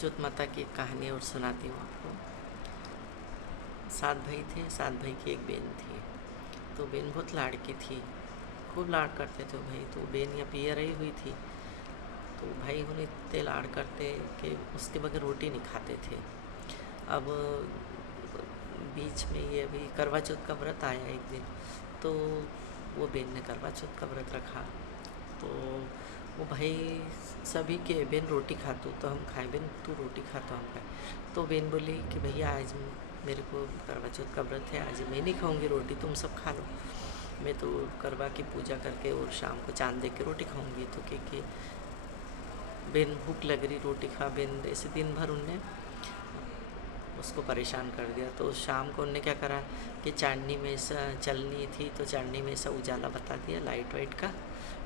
जोत माता की एक कहानी और सुनाती हूँ आपको। 7 भाई थे, 7 भाई की एक बहन थी। तो बहन बहुत लाड़की थी, खूब लाड़ करते थे भाई। तो बहन या पिया रही हुई थी, तो भाई उन्हें इतने लाड़ करते कि उसके बगैर रोटी नहीं खाते थे। अब बीच में ये अभी करवा चौथ का व्रत आया एक दिन, तो वो बहन ने करवा चौथ का व्रत रखा। तो वो भाई सभी के, बहन रोटी खा तो हम खाएं, बहन तू रोटी खा तो हम खाएं। तो बहन बोली कि भैया आज मेरे को करवा चौथ का व्रत है, आज मैं नहीं खाऊंगी रोटी, तुम सब खा लो। मैं तो करवा की पूजा करके और शाम को चांद देख के रोटी खाऊंगी। तो कि बहन भूख लग रही, रोटी खा। बहन ऐसे दिन भर उनने उसको परेशान कर दिया। तो शाम को उनने क्या करा कि चांदनी में ऐसा चलनी थी, तो चांदनी में ऐसा उजाला बता दिया लाइट वाइट का,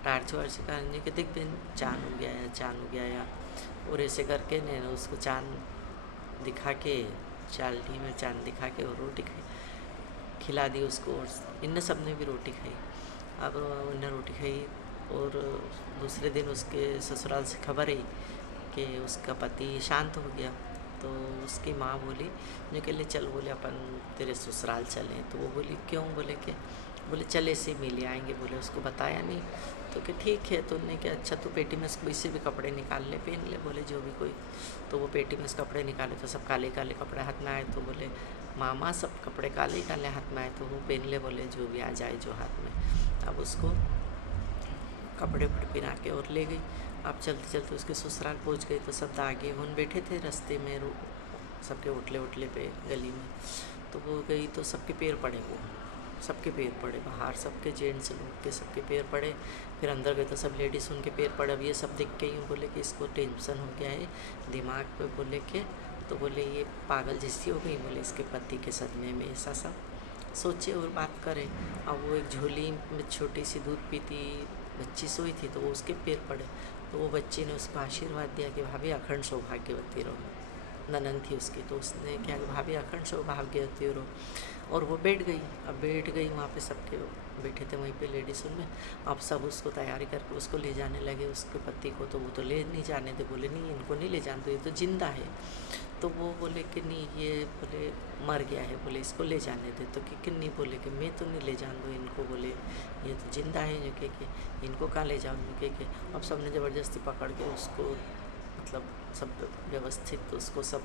टार्च वार्च करने के, देख बहन चाँद हो गया या चाँद हो गया या। और ऐसे करके ने उसको चाँद दिखा के, चांदनी में चाँद दिखा के और रोटी खाई, खिला दी उसको। और इनने सब ने भी रोटी खाई। अब उनने रोटी खाई और दूसरे दिन उसके ससुराल से खबर आई कि उसका पति शांत हो गया। तो उसकी माँ बोली जो के लिए चल, बोले अपन तेरे ससुराल चलें। तो वो बोली क्यों, बोले चल ऐसे मिले आएंगे, बोले उसको बताया नहीं। तो कि ठीक है। तो उन्होंने क्या, अच्छा तो पेटी में कोई से भी कपड़े निकाल ले, पहन ले, बोले जो भी कोई। तो वो पेटी में से कपड़े निकाले तो सब काले काले कपड़े हाथ में आए। तो बोले मामा सब कपड़े काले ही काले हाथ में आए, तो वो पहन ले, बोले जो भी आ जाए जो हाथ में। अब उसको कपड़े वपड़े पहना के और ले गई। अब चलते चलते उसके ससुराल पहुंच गई तो सब दागे हुन बैठे थे रास्ते में, सबके उठले उठले पे गली में। तो वो गई तो सबके पैर पड़े, वो सबके पैर पड़े बाहर, सबके जेंट्स लोग के सबके पैर पड़े। फिर अंदर गए तो सब लेडीज़ उनके पैर पड़े। अब ये सब देख के यूँ बोले कि इसको टेंशन हो गया है दिमाग पे, बोले के। तो बोले ये पागल जैसी हो गई, बोले इसके पति के सदमे में ऐसा सब सोचे और बात करें। अब वो एक झोली में छोटी सी दूध पीती बच्ची सोई थी, तो वो उसके पैर पड़े। तो वो बच्ची ने उसको आशीर्वाद दिया कि भाभी अखंड सौभाग्यवती रहो। ननन थी उसकी, तो उसने क्या, भाभी अखंड सौभाग्यवती रहो। और वो बैठ गई। अब बैठ गई वहाँ पे, सबके बैठे थे वहीं पे लेडीज़ में। अब सब उसको तैयारी करके उसको ले जाने लगे, उसके पति को। तो वो तो ले नहीं जाने दे, बोले नहीं इनको नहीं ले जाने दो, ये तो जिंदा है। तो वो बोले कि नहीं, ये बोले मर गया है, बोले इसको ले जाने दे। तो कि नहीं, बोले कि मैं तो नहीं ले जाने दूँ इनको, बोले ये तो जिंदा है। जो कि इनको कहाँ ले जाऊँ, जो कि अब सब ने ज़बरदस्ती पकड़ के उसको, मतलब सब व्यवस्थित उसको सब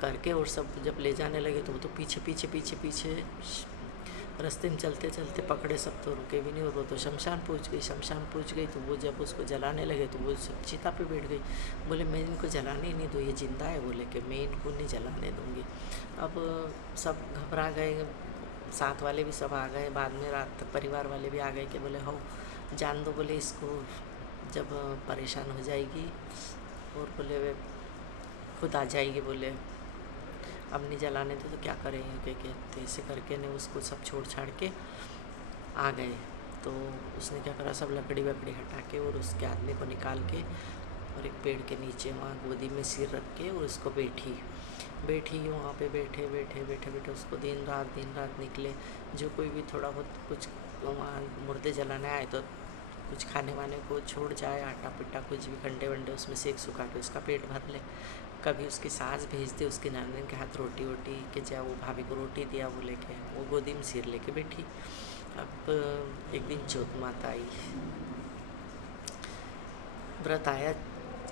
करके, और सब जब ले जाने लगे तो वो तो पीछे पीछे पीछे पीछे रास्ते में चलते चलते पकड़े सब, तो रुके भी नहीं। और वो तो शमशान पहुंच गई। शमशान पहुंच गई तो वो जब उसको जलाने लगे तो वो चिता पे बैठ गई। बोले मैं इनको जलाने ही नहीं दूँ, ये जिंदा है, बोले कि मैं इनको नहीं जलाने दूँगी। अब सब घबरा गए, साथ वाले भी सब आ गए। बाद में रात तक परिवार वाले भी आ गए कि बोले हो जान दो, बोले इसको जब परेशान हो जाएगी और बोले वे खुद आ जाएगी, बोले अब नहीं जलाने थे तो क्या करेंगे कि तो ऐसे करके ने उसको सब छोड़ छाड़ के आ गए। तो उसने क्या करा, सब लकड़ी वकड़ी हटा के और उसके आदमी को निकाल के और एक पेड़ के नीचे वहाँ गोदी में सिर रख के और उसको बैठी वहाँ पे बैठे बैठे बैठे बैठे उसको दिन रात निकले। जो कोई भी थोड़ा बहुत कुछ वहाँ मुर्दे जलाने आए तो कुछ खाने वाने को छोड़ जाए, आटा पिट्टा कुछ भी कंडे वंडे उसमें सेक सुखा के उसका पेट भर ले। कभी उसकी सास भेज दे उसके नानी के हाथ रोटी वोटी के, जा वो भाभी को रोटी दिया, वो लेके वो गोदी में सिर लेके बैठी। अब एक दिन चौथ माता आई, व्रत आया,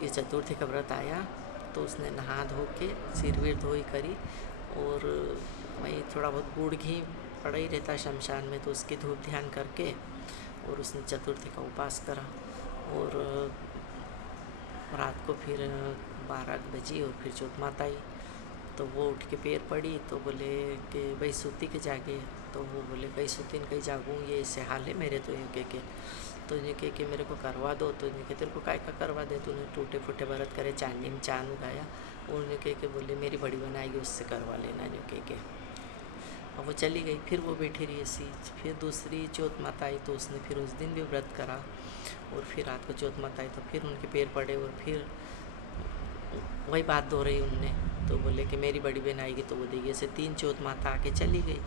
ये चतुर्थी का व्रत आया। तो उसने नहा धो के सिर वीर धोई करी, और वहीं थोड़ा बहुत गुड़ घी पड़ा ही रहता शमशान में, तो उसकी धूप ध्यान करके और उसने चतुर्थी का उपास करा। और रात को फिर 12 बजी और फिर चौथ माता आई। तो वो उठ के पैर पड़ी तो बोले कि भाई सूती के जागे। तो वो बोले कहीं सूती कहीं जागूँ, ये ऐसे हाल है मेरे। तो यूँ के तो यूँ के मेरे को करवा दो। तो यूँ के तेरे को काय का करवा दे, तूने टूटे फूटे व्रत करे, चांदनी में चांद उगाया। और यूँ के बोले मेरी बड़ी बनाएगी उससे करवा लेना। यूँ के और वो चली गई। फिर वो बैठी रही ऐसी। फिर दूसरी चौथ माता आई तो उसने फिर उस दिन भी व्रत करा। और फिर रात को चौथ माता आई तो फिर उनके पैर पड़े और फिर वही बात दोहराई उनने। तो बोले कि मेरी बड़ी बहन आएगी तो वो देगी। ऐसे 3 चौथ माता आके चली गई।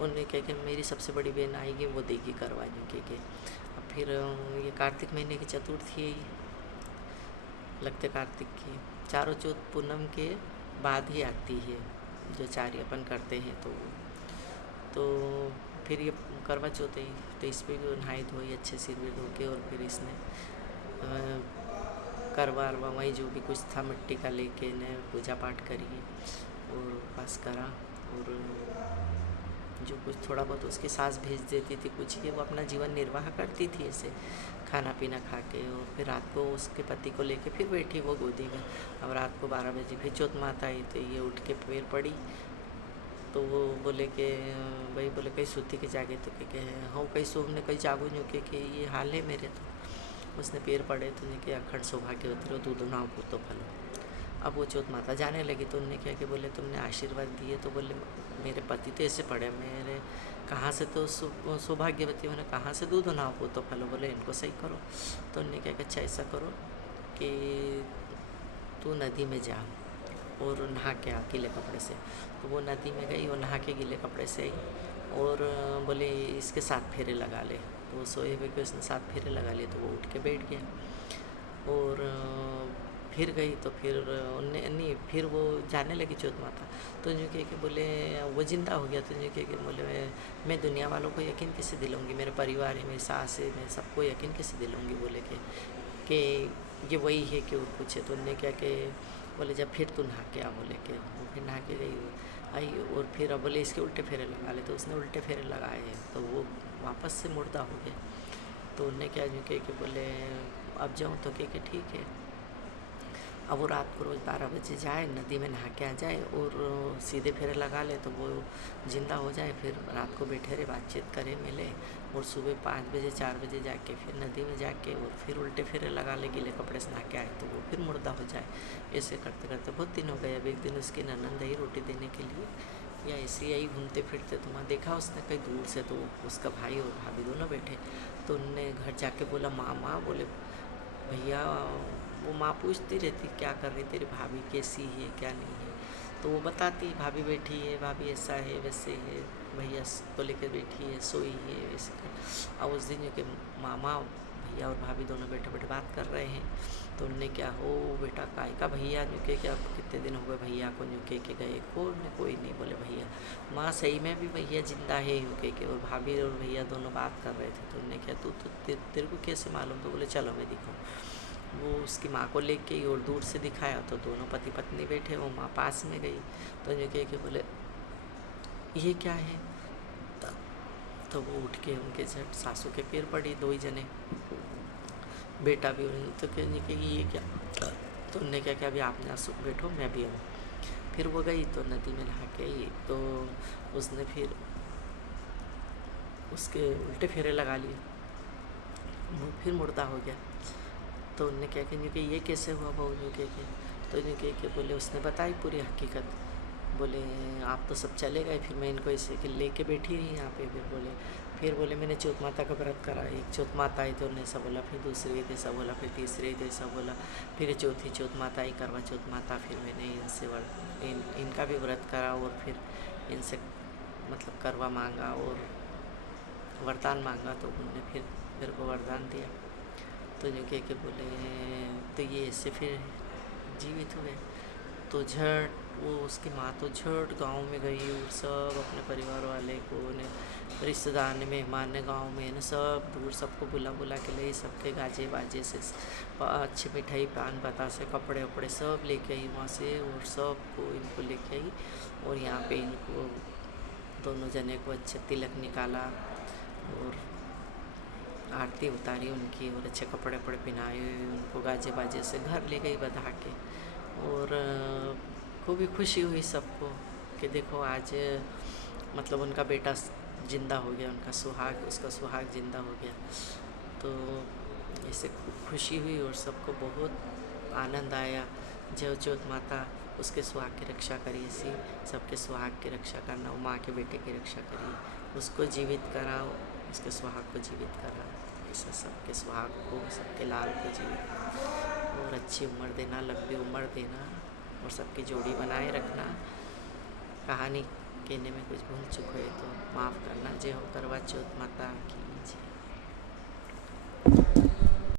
उन्होंने कहा कि मेरी सबसे बड़ी बहन आएगी वो देगी करवाने के। अब फिर ये कार्तिक महीने की चतुर्थी लगते कार्तिक की, चारों चौथ पूनम के बाद ही आती है, जो चारी अपन करते हैं। तो फिर ये करवा चौथ आई, तो इस पर भी नहाई धोई अच्छे सिर भी धो के, और फिर इसने करवा अरवा वही जो भी कुछ था मिट्टी का लेके ने पूजा पाठ करी और उपवास करा। और जो कुछ थोड़ा बहुत उसकी सास भेज देती थी कुछ, ये वो अपना जीवन निर्वाह करती थी ऐसे खाना पीना खा के। और फिर रात को उसके पति को लेके फिर बैठी वो गोदी में। अब रात को 12 बजे फिर चौथ माता आई, तो ये उठ के पैर पड़ी। तो वो बोले कि भाई बोले कहीं सूती के जागे, तो के हाँ कहीं सोमने कहीं जागो न्यू के ये हाल है मेरे। तो उसने पैर पड़े तो उन्हें कि अखंड सौभाग्यवती रहो, दूध नाव पूतो फलो। अब वो चौथ माता जाने लगी, तो उन्होंने क्या कि बोले तुमने आशीर्वाद दिए, तो बोले मेरे पति तो ऐसे पड़े, मेरे कहाँ से तो सौभाग्यवती मैंने कहाँ से दूध नाव पूतो फलो, बोले इनको सही करो। तो उन्होंने क्या कि अच्छा ऐसा करो कि तू नदी में जा और नहा के आ गीले कपड़े से। तो वो नदी में गई और नहा के गीले कपड़े से आई, और बोले इसके 7 फेरे लगा ले। तो वो सोए हुए के उसने 7 फेरे लगा लिए, तो वो उठ के बैठ गया। और फिर गई, तो फिर उनने नहीं, फिर वो जाने लगी चौथ माता। तो जो कह के बोले वो जिंदा हो गया। तो जो कह के बोले मैं दुनिया वालों को यकीन कैसे दिलाऊंगी, मेरे परिवार है, मेरी सास है, मैं सबको यकीन कैसे दिलाऊंगी, बोले कि ये वही है कि और कुछ है। तो उनने क्या कि बोले जब फिर तू नहा के आ, बोले कि वो फिर नहा के गई आई। और फिर अब बोले इसके उल्टे फेरे लगा ले, तो उसने उल्टे फेरे लगाए हैं, तो वो वापस से मुर्दा हो गया। तो उनने क्या जो कह के बोले अब जाऊँ, तो कह के ठीक है। अब वो रात को रोज़ 12 बजे जाए, नदी में नहा के आ जाए और सीधे फेरे लगा ले, तो वो ज़िंदा हो जाए। फिर रात को बैठे रहे, बातचीत करे, मिले, और सुबह 5 बजे 4 बजे जाके फिर नदी में जाके और फिर उल्टे फेरे लगा ले, गीले कपड़े से नहा के आए, तो वो फिर मुर्दा हो जाए। ऐसे करते करते बहुत दिन हो गए। अब एक दिन उसकी ननंद आई रोटी देने के लिए, या ऐसे ही आई घूमते फिरते, तो वहाँ देखा उसने कहीं दूर से, तो उसका भाई और भाभी दोनों बैठे। तो उनने घर जाके बोला माँ, बोले भैया, वो माँ पूछती रहती क्या कर रही तेरी भाभी, कैसी है क्या नहीं है। तो वो बताती भाभी बैठी है, भाभी ऐसा है वैसे है, भैया को लेकर बैठी है, सोई है, वैसे कर। अब उस दिन के मामा भैया और भाभी दोनों बैठे बैठे बात कर रहे हैं। तो उनने क्या हो बेटा काय का भैया नुके क्या, कितने दिन हो गए भैया को नुके के गए, कोई नहीं, बोले भैया माँ सही में भी भैया जिंदा है नुके के। और भाभी और भैया दोनों बात कर रहे थे। तो उनने क्या तू तो तेरे को कैसे मालूम, तो बोले चलो मैं दिखाऊँ। वो उसकी माँ को लेके ही और दूर से दिखाया, तो दोनों पति पत्नी बैठे, वो माँ पास में गई। तो जो कह के बोले ये क्या है, तो वो उठ के उनके झट सासू के पैर पड़ी, 2 ही जने, बेटा भी। तो कहने के ये क्या, तो उनने क्या किया अभी आप यहाँ बैठो मैं भी आऊँ। फिर वो गई तो नदी में नहा के आई, तो उसने फिर उसके उल्टे फेरे लगा लिए, वो फिर मुर्दा हो गया। तो उनने क्या कि ये कैसे हुआ बहू, यूँ कह के। तो यूँ कह के बोले उसने बताई पूरी हकीकत। बोले आप तो सब चले गए, फिर मैं इनको ऐसे कि लेके बैठी रही यहाँ पे। फिर बोले मैंने चौथ माता का व्रत करा, एक चौथ माता आई तो उन्हें सब बोला, फिर दूसरी थे सब बोला, फिर तीसरी थे सब बोला, फिर चौथी चौथ माता आई करवा चौथ माता। फिर मैंने इनसे इनका भी व्रत करा, और फिर इनसे मतलब करवा मांगा और वरदान मांगा। तो उन्होंने फिर मेरे को वरदान दिया। तो जो कह के बोले तो ये ऐसे फिर जीवित हुए। तो झट वो उसकी माँ तो झट गांव में गई, और सब अपने परिवार वाले को ने, रिश्तेदार ने, मेहमान ने, गांव में ना सब दूर सबको बुला के ले, सबके गाजे बाजे से अच्छी मिठाई पान बतासे कपड़े वपड़े सब लेके आई वहाँ से, और सबको इनको लेके आई। और यहाँ पे इनको दोनों जने को अच्छे तिलक निकाला और आरती उतारी उनकी, और अच्छे कपड़े वपड़े पहनाए, उनको गाजे बाजे से घर ले गई बधा के। और खूब ही खुशी हुई सबको कि देखो आज मतलब उनका बेटा जिंदा हो गया, उसका सुहाग जिंदा हो गया। तो इससे खूब खुशी हुई और सबको बहुत आनंद आया। जय चौथ माता उसके सुहाग की रक्षा करी, ऐसी सबके सुहाग की रक्षा करना, वो माँ के बेटे की रक्षा करी, उसको जीवित करा, उसके सुहाग को जीवित करा, ऐसा सबके सुहाग को, सबके लाल को जीवित और अच्छी उम्र देना, लंबी उम्र देना, और सबकी जोड़ी बनाए रखना। कहानी कहने में कुछ भूल चुक है तो माफ़ करना। जय हो करवा चौथ माता की।